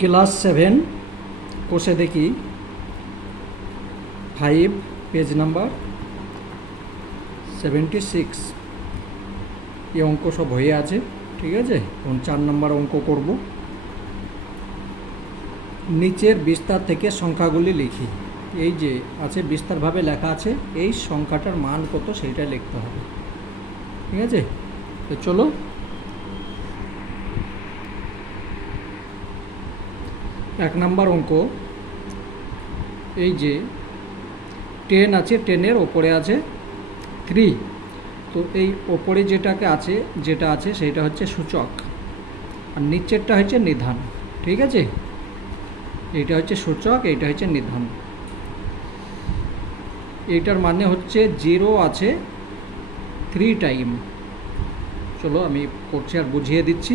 Class 7 কোষে দেখি 5 page number 76 এই অঙ্ক সব হয়ে আছে। ঠিক আছে, এখন 4 নম্বর অঙ্ক করব। নিচের বিস্তার থেকে সংখ্যাগুলি লিখি। এই যে আছে বিস্তারভাবে লেখা আছে, এই সংখ্যাটার মান কত সেইটা লিখতে হবে। ঠিক আছে, তো চলো। এক নম্বর অঙ্ক, এই যে 10 আছে, 10-এর ওপরে আছে 3। তো এই ওপরে যেটা আছে সেটা হচ্ছে সূচক, আর নিচেরটা হচ্ছে নিধান। ঠিক আছে, এইটা হচ্ছে সূচক, এইটা হচ্ছে নিধান। এইটার মানে হচ্ছে 0 আছে 3 টাইম। চলো আমি করছি আর বুঝিয়ে দিচ্ছি।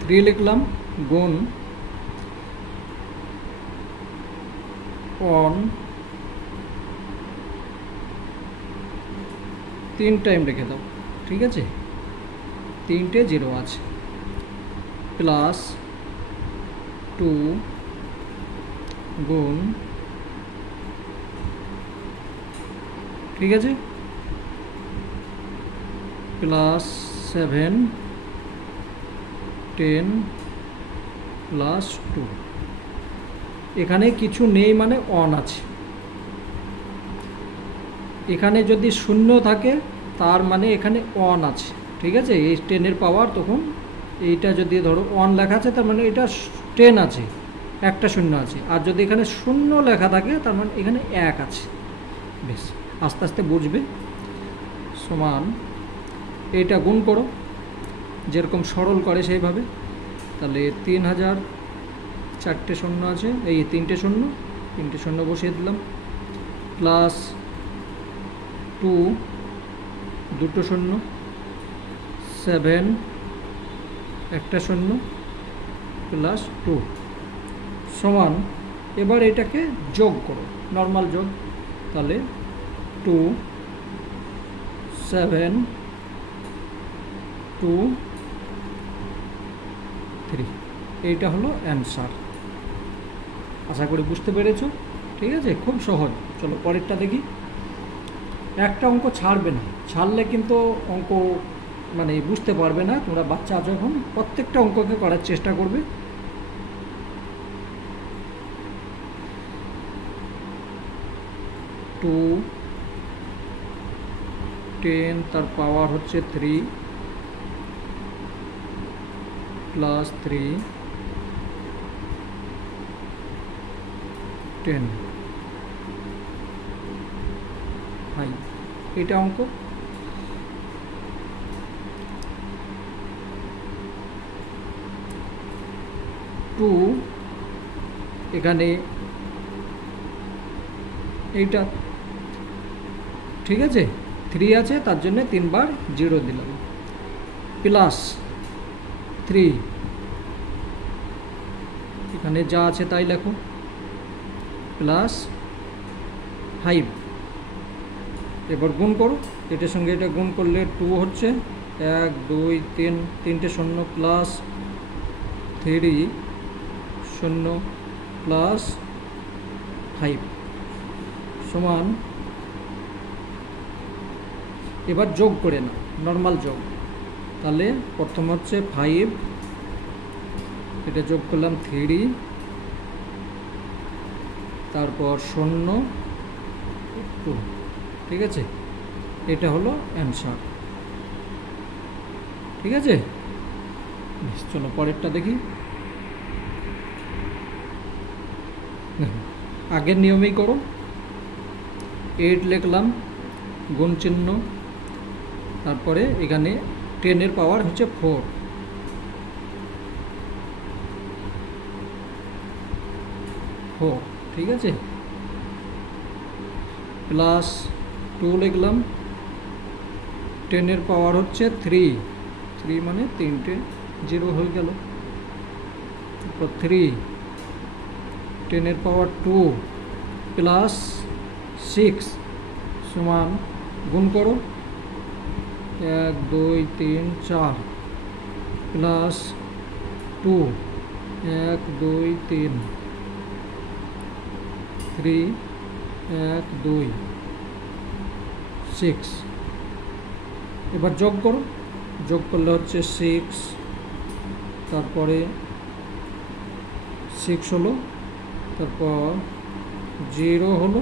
3 লিখলাম, গুণ 1 3 টাইম রেখে দাও। ঠিক আছে, 3টে 0 আছে, প্লাস 2 গুণ, ঠিক আছে, প্লাস 7 10 প্লাস 2। এখানে কিছু নেই মানে 1 আছে। এখানে যদি 0 থাকে তার মানে এখানে 1 আছে। ঠিক আছে, এই 10-এর পাওয়ার, তখন এইটা যদি ধরো 1 লেখা আছে তার মানে এটা 10 আছে, একটা 0 আছে। আর যদি এখানে 0 লেখা থাকে তার মানে এখানে 1 আছে। বেশ, আস্তে আস্তে বুঝবে। সমান এইটা গুণ করো, যেরকম সরল করে সেইভাবে। তাহলে 3000, 4টে 0 আছে, এই 3টে 0 বসিয়ে দিলাম, প্লাস 2 দুটো 0, 7 একটা 0, প্লাস 2 সমান। এবার এটাকে যোগ করো, নর্মাল যোগ। তাহলে 2 7 2 3, এইটা হলো অ্যান্সার। আশা করি বুঝতে পেরেছো। ঠিক আছে, খুব সহজ। চলো পরেরটা দেখি। একটা অঙ্ক ছাড়বে না, ছাড়লে কিন্তু অঙ্ক মানে বুঝতে পারবে না। তোমরা বাচ্চা আছো এখন, প্রত্যেকটা অঙ্ককে করার চেষ্টা করবে। টু 10 তার পাওয়ার হচ্ছে 3 প্লাস 3 10। হাই, এটা অঙ্ক। টু এখানে এইটা, ঠিক আছে, 3 আছে তার জন্য 3 বার 0 দিলাম, প্লাস 3 এখানে যা আছে তাই লেখো, প্লাস 5। এবার গুণ করো, এটার সঙ্গে এটা গুণ করলে 2 হচ্ছে 1 2 3, 3টে 0, প্লাস 3 0 প্লাস 5 সমান। এবার যোগ করে নাও, নর্মাল যোগ। তাহলে প্রথম হচ্ছে 5, এটা যোগ করলাম 3, তারপর 0 2। ঠিক আছে, এটা হলো অ্যান্সার। ঠিক আছে, চলো পরেরটা দেখি। আগের নিয়মেই করো। 8 লিখলাম, গুণ চিহ্ন, তারপরে এখানে 10-এর পাওয়ার হচ্ছে 4, ঠিক আছে, প্লাস 2 লিখলাম, 10-এর পাওয়ার হচ্ছে 3 মানে 3টে 0 হয়ে গেল, তারপর 3 10-এর পাওয়ার 2 প্লাস 6 সমান, গুণ করো 1 2 3 4, প্লাস 2 1 2 3 3 1 2 6 এবার যোগ করো, যোগ করলে হচ্ছে 6, তারপরে 6 হলো, তারপর 0 হলো,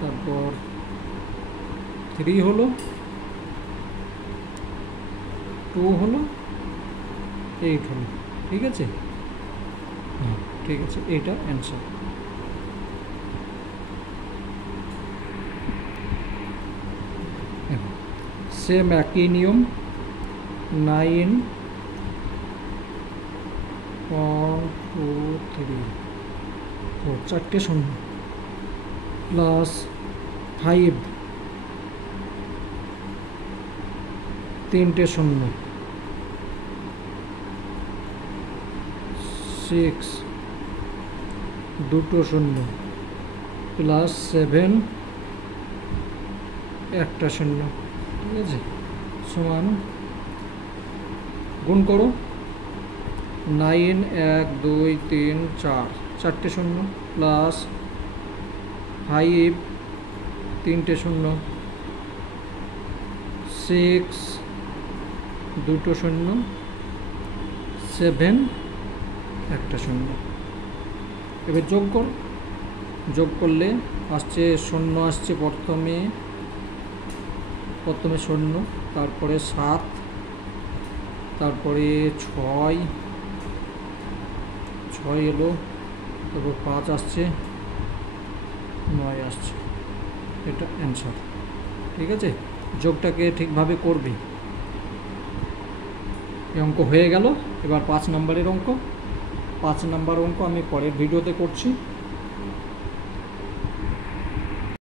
তারপর 3 হলো, 2 হলো, 8 হলো। ঠিক আছে? হ্যাঁ ঠিক আছে, এইটা অ্যান্সার। সেম একই নিয়ম, 9 1 2 3 4 চারটে শূন্য প্লাস 5 তিনটে শূন্য 6 দুটো শূন্য প্লাস 7 একটা শূন্য। ঠিক আছে, সমান গুণ করো, 9 1 2 3 4 চারটে শূন্য প্লাস 5 তিনটে শূন্য 6 দুটো শূন্য 7 একটা শূন্য। এবার যোগ কর, যোগ করলে আসছে শূন্য, আসছে প্রথমে শূন্য, তারপরে 7, তারপরে 6 এলো, তারপর 5 আসছে, 9 আসছে। এটা অ্যান্সার। ঠিক আছে, যোগটাকে ঠিকভাবে করবি। এই অঙ্ক হয়ে গেল। এবার 5 নম্বরের অঙ্ক। 5 নম্বর অঙ্ক আমি পরের ভিডিওতে করছি।